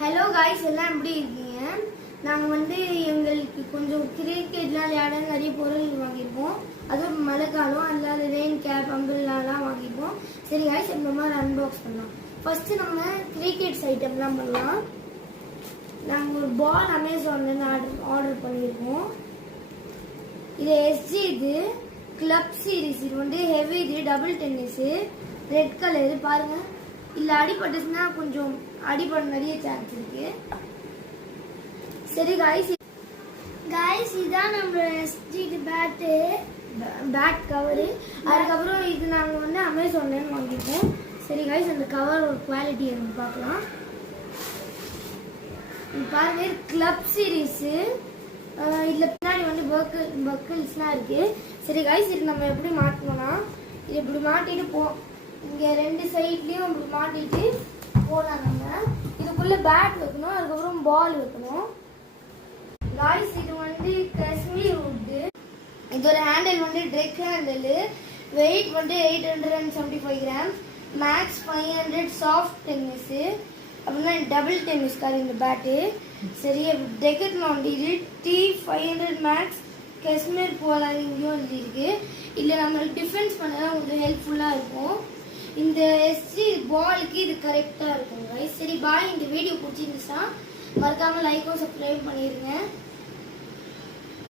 Hello guys, எல்லாம் எப்படி இருக்கீங்க? நாங்கள் எங்களுக்கு கொஞ்சம் கிரிக்கெட்லாம் விளையாட நிறைய பொருள் வாங்கியிருப்போம். அதுவும் மழை காலம், அதனால ரெயின் கேப் அம்பிள்லாம் வாங்கியிருப்போம். சரி காய்ஸ், இந்த மாதிரி அன்பாக்ஸ் பண்ணலாம். ஃபர்ஸ்ட் நம்ம கிரிக்கெட்ஸ் ஐட்டம்லாம் பண்ணலாம். நாங்கள் ஒரு பால் அமேசான்லேருந்து ஆர்டர் பண்ணியிருக்கோம். இது எஸ்ஜி, இது கிளப் சீரிஸ், இது ஹெவி, இது டபுள் டென்னிஸு, ரெட் கலர் பாருங்க. இல்லை அடிபட்டுச்சுன்னா கொஞ்சம் அடிபட நிறைய சான்ஸ் இருக்கு. சரி காய்ஸ், இதான் நம்ம எஸ்ஜி பேட் கவரு. அதுக்கப்புறம் இது நாங்கள் அமேசான்லேருந்து வாங்கியிருக்கோம். சரி காய்ஸ், அந்த கவரோட குவாலிட்டி நம்ம பார்க்கலாம். பாருங்க, கிளப் சீரீஸு. இதில் பின்னாடி பக்கிள்ஸ்லாம் இருக்கு. சரி காய்ஸ், இது நம்ம எப்படி மாட்டணும்னா, இது இப்படி மாட்டிட்டு இங்கே ரெண்டு சைட்லேயும் இப்படி மாட்டிட்டு போடலாம். நம்ம இதுக்குள்ளே பேட் வைக்கணும், அதுக்கப்புறம் பால் வைக்கணும். காய்ஸ், இது காஷ்மீர் வுட்டு. இதோட ஹேண்டில் ட்ரெக் handle. Weight 875 grams. Max 500. Soft tennis அப்படின்னா டபுள் டென்னிஸ்கார் இந்த பேட்டு. சரி, டெக்கத்லான் இது T500 மேக்ஸ் காஷ்மீர் போலாம் இங்கேயும் எழுதியிருக்கு. இல்லை நம்மளுக்கு டிஃபென்ஸ் பண்ணதான் உங்களுக்கு ஹெல்ப்ஃபுல்லாக இருக்கும். இந்த எஸ்ஜி பாலுக்கு இது கரெக்டாக இருக்கும். சரி பாய், இந்த வீடியோ பிடிச்சிருந்துச்சா மறக்காமல் லைக்கும் சப்ஸ்கிரைப் பண்ணிடுங்க.